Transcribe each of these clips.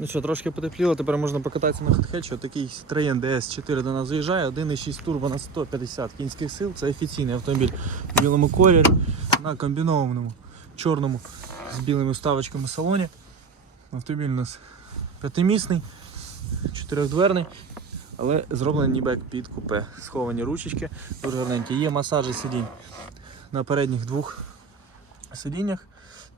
Ну що, трошки потепліло, тепер можна покататися на хетхетчі. Такий Троєн DS4 до нас заїжджає, 1,6 турбо на 150 кінських сил. Це офіційний автомобіль в білому кольорі на комбінованому чорному з білими вставочками салоні. Автомобіль у нас п'ятимісний, чотирьохдверний, але зроблений ніби як під купе. Сховані ручечки, дуже гарненькі. Є масажі сидінь на передніх двох сидіннях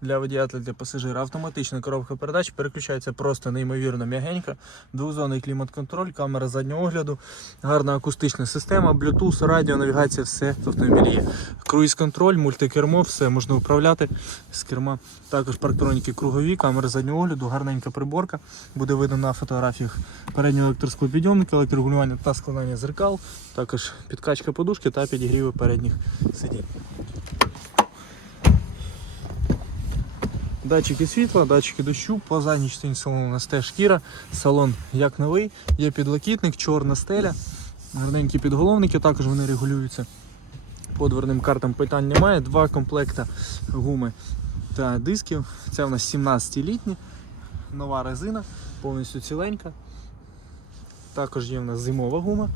для водія та для пасажира. Автоматична коробка передач переключається просто неймовірно м'ягенько. Двозонний клімат-контроль, камера заднього огляду, гарна акустична система, Bluetooth, радіо, навігація, все в автомобілі є. Круїз-контроль, мультикермо, все можна управляти з керма. Також парктроніки кругові, камери заднього огляду, гарненька приборка. Буде видно на фотографіях переднього електросклопідйомника, електрорегулювання та складання зеркал, також підкачка подушки та підігріви передніх сидінь. Датчики світла, датчики дощу, по задній частині салону у нас теж шкіра, салон як новий, є підлокітник, чорна стеля, гарненькі підголовники, також вони регулюються. По дверним картам питань немає. Два комплекта гуми та дисків. Це у нас 17-літні, нова резина, повністю ціленька. Також є в нас зимова гума.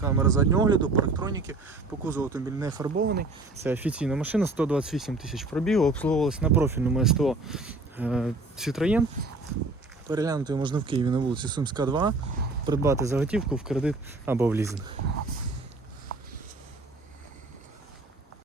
Камера заднього огляду, парктроніки. По кузову автомобіль не фарбований. Це офіційна машина, 128 тисяч пробігу, обслуговувалась на профільному СТО е, Citroën. Переглянути можна в Києві на вулиці Сумська 2, придбати заготівку в кредит або в лізинг.